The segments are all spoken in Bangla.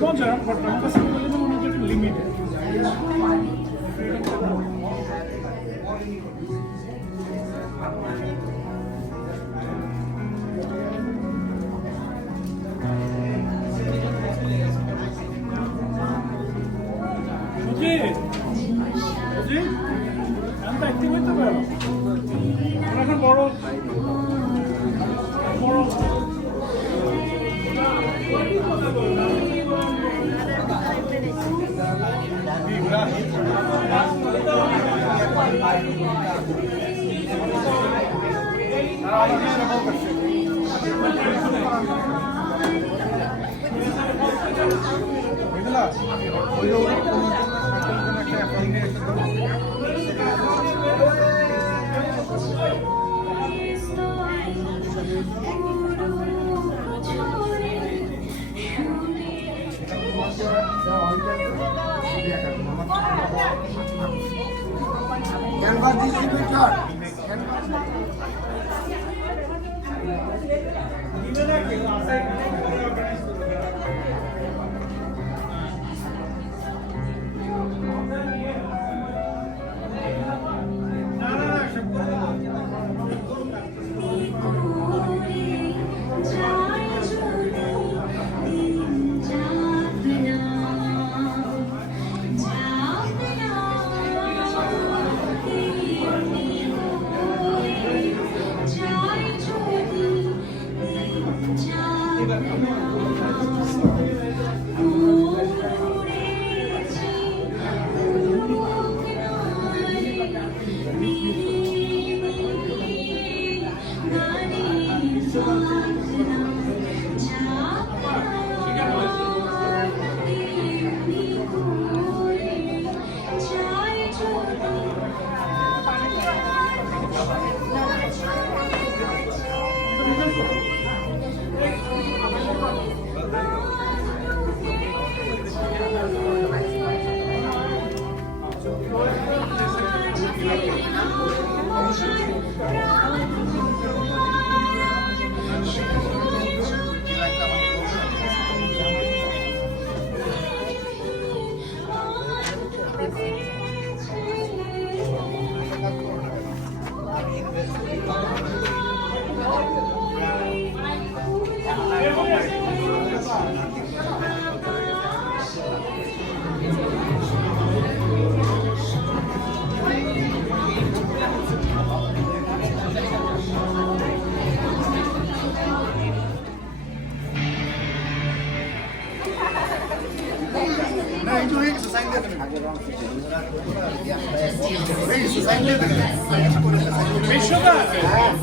মজা বাট আমার কাছে মনে হচ্ছে একটু লিমিটেড। বড় বড় Canvas distributor.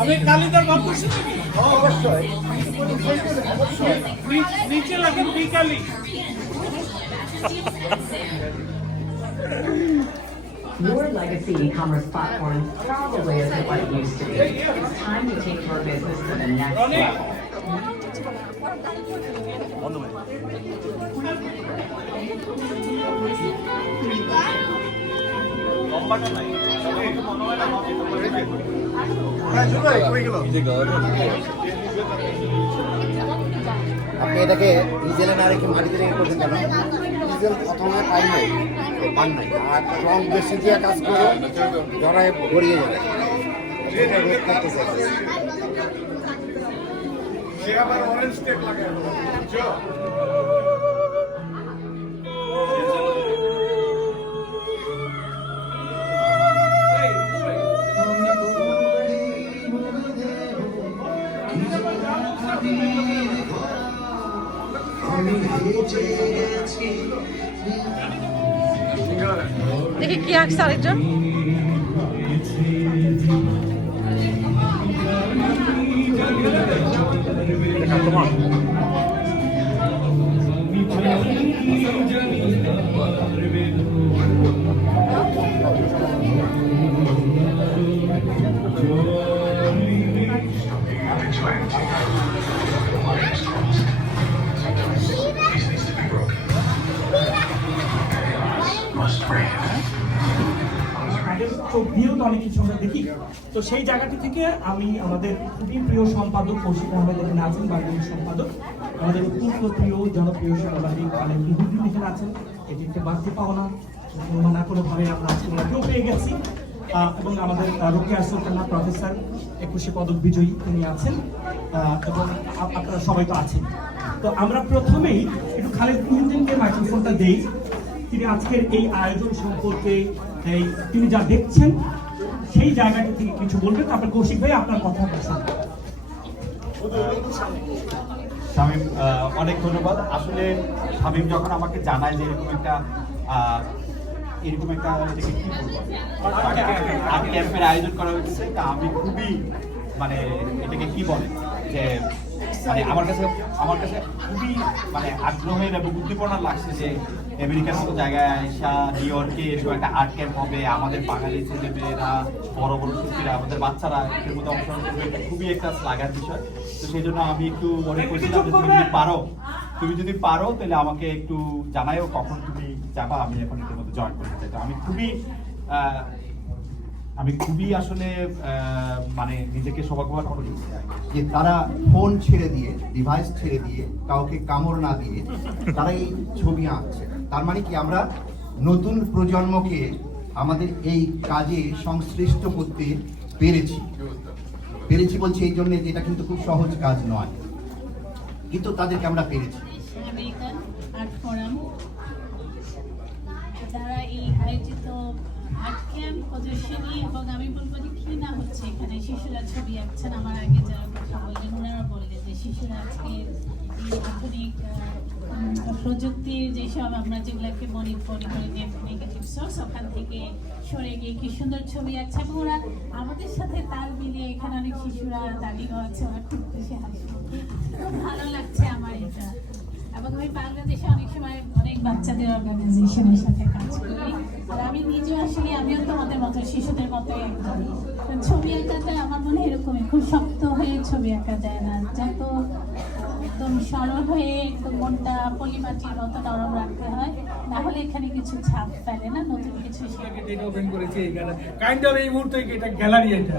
আমি কালিদার ভাব করছি নাকি? অবশ্যই নিচে লাগেন বিকালি। Your legacy e-commerce platform probably isn't what it used to be. It's time to take your business to the next level. On the way. আপনি এটাকে ডিজেলে না রেখে মাটিতে রেখে করছেন কেন? ডিজেল প্রথমে পাই নাই, পান নাই, আর রং বেশি দিয়ে কাজ করে জড়ায় গড়িয়ে যাবে। সেটা রোধ করতে চাইছে। সে আবার অরেঞ্জ টেপ লাগায় বুঝছো? দেখি কি আঁকছে আরেকজন। চব্বিশ মিডিয়াও তো অনেক কিছু আমরা দেখি। তো সেই জায়গাটি থেকে আমি আমাদের খুবই প্রিয় সম্পাদক কৌশিক আহমেদ এখানে আছেন, বাংলাদেশ সম্পাদক, আমাদের অত্যন্ত প্রিয় জনপ্রিয় সাংবাদিক আলেম ইহুদ্দিন এখানে আছেন। এটি একটা বাড়তি পাওনা, কোনো না কোনোভাবে আমরা আজকে ওনাকেও পেয়ে গেছি। এবং আমাদের রোকেয়া সুলতানা প্রফেসর 21শে পদক বিজয়ী তিনি আছেন, এবং আপনারা সবাই তো আছেন। তো আমরা প্রথমেই একটু খালেদ ইহুদ্দিনকে মাইক্রোফোনটা দেই, তিনি আজকের এই আয়োজন সম্পর্কে তিনি যা দেখছেন সেই জায়গাটি থেকে কিছু বলবেন। তারপর কৌশিক ভাই আপনার কথা বলছেন। শামীম, অনেক ধন্যবাদ। আসলে শামীম যখন আমাকে জানায় যে এরকম একটা এটাকে কি বলবো, আর্ট ক্যাম্পের আয়োজন করা হয়েছে, তা আমি খুবই মানে এটাকে কি বলে যে মানে আমার কাছে খুবই মানে আগ্রহের এবং উদ্দীপনা লাগছে যে আমেরিকার মতো জায়গায় আইসা নিউ ইয়র্কে এরকম একটা আর্ট ক্যাম্প হবে, আমাদের বাঙালি ছেলেমেয়েরা, বড় বড় শিল্পীরা, আমাদের বাচ্চারা এর মধ্যে অংশগ্রহণ করবে, এটা খুবই একটা লাগার বিষয়। তো সেই জন্য আমি একটু মনে করছিলাম যে তুমি যদি পারো তাহলে আমাকে একটু জানাইও কখন তুমি যাবা, আমি এখন এর মধ্যে জয়েন করতে চাই। তো আমি খুবই আসলে মানে নিজেকে সৌভাগ্যবান মনে করছি যে তারা ফোন ছেড়ে দিয়ে, ডিভাইস ছেড়ে দিয়ে, কাউকে কামড় না দিয়ে তারা এই ছবি আঁকছে। তার মানে কি আমরা নতুন প্রজন্মকে আমাদের এই কাজে সংশ্লিষ্ট করতে পেরেছি বলছি এই জন্য যে এটা কিন্তু খুব সহজ কাজ নয়, কিন্তু তাদেরকে আমরা পেরেছি। আমেরিকান আর্ট ফোরাম যারা এই আয়োজিত আর্ট ক্যাম্প প্রদর্শনী, এবং আমি বলবো যে কি না হচ্ছে এখানে, শিশুরা ছবি আঁকছেন। আমার আগে যারা কথা বললেন ওনারা বললেন যে শিশুরা আজকে এই আধুনিক প্রযুক্তির যেসব আমরা যেগুলোকে মনে করি যে নেগেটিভ সোর্স, ওখান থেকে সরে গিয়ে কি সুন্দর ছবি আঁকছে, এবং ওরা আমাদের সাথে তাল মিলিয়ে এখানে অনেক শিশুরা দাঁড়িয়ে আছে, ওরা খুব খুশি হাসি, খুব ভালো লাগছে আমার এটা। এবং আমি বাংলাদেশে অনেক সময় অনেক বাচ্চাদের অর্গানাইজেশনের সাথে কাজ করি, আর আমি নিজে আসলে আমিও তোমাদের মতো শিশুদের মতোই একদম। ছবি আঁকাটা আমার মনে হয় এরকমই, খুব শক্ত হয়ে ছবি আঁকা যায় না, যত একদম সরল হয়ে একদম মনটা পলিমাটির মতো নরম রাখতে হয়, না হলে এখানে কিছু ছাপ ফেলে না, নতুন কিছু ওপেন করেছি এখানে কাইন্ড অফ এই মুহূর্তে এটা গ্যালারি। এটা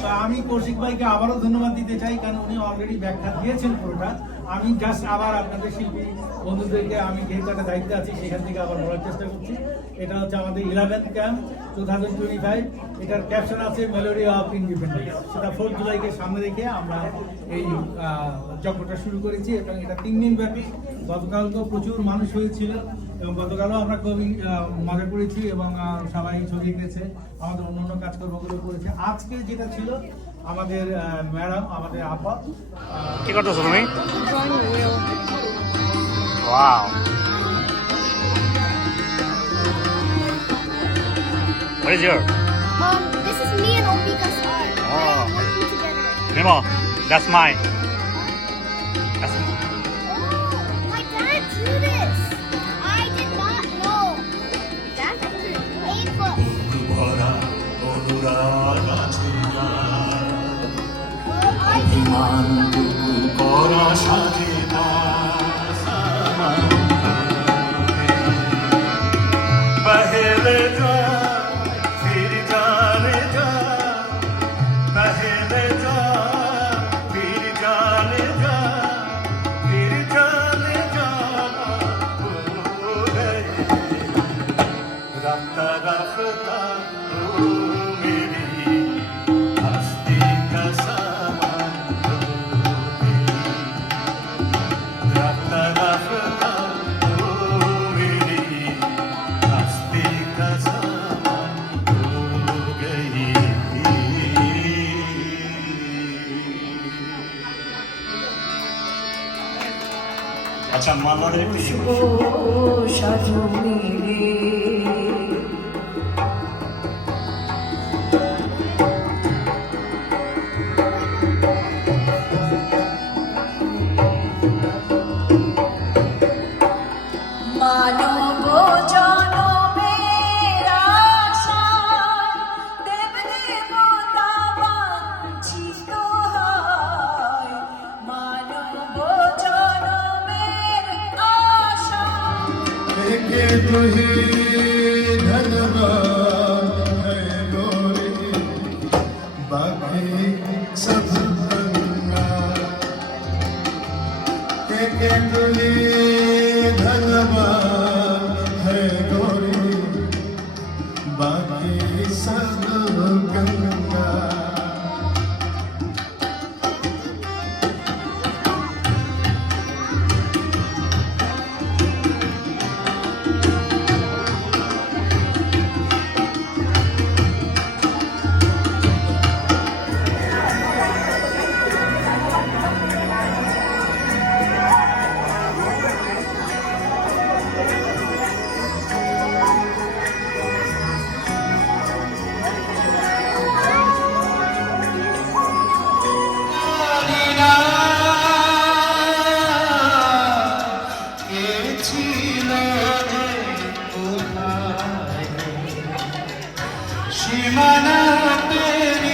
তো আমি কৌশিক ভাইকে আবারও ধন্যবাদ দিতে চাই, কারণ উনি অলরেডি ব্যাখ্যা দিয়েছেন পুরোটা। আমি জাস্ট আবার আপনাদের শিল্পী বন্ধুদেরকে, আমি যেহেতু একটা দায়িত্বে আছি সেখান থেকে আবার বলার চেষ্টা করছি। এটা হচ্ছে আমাদের 11th ক্যাম্প 2025। এটার ক্যাপশন আছে মেলোডি অফ ইন্ডিপেন্ডেন্স। সেটা 4 জুলাইকে সামনে রেখে আমরা এই যজ্ঞটা শুরু করেছি, এবং এটা 3 দিন ব্যাপী। গতকালকেও প্রচুর মানুষ হয়েছিল, এবং গতকালও আমরা খুবই মজা করেছি, এবং সবাই ছবি এঁকেছে, আমাদের অন্য কাজকর্মগুলো করেছে। আজকে যেটা ছিল আমাদের ম্যাডাম, আমাদের আপা, কি করতেছো তুমি? Wow, what is your? This is me and Omika's art. Oh. We're working together. Memo, that's mine. That's Oh, my dad drew this. I did not know. Dad drew 8 books. আচ্ছা, মামাদের একটু Hey, सब गंगा সীমানা পেরিয়ে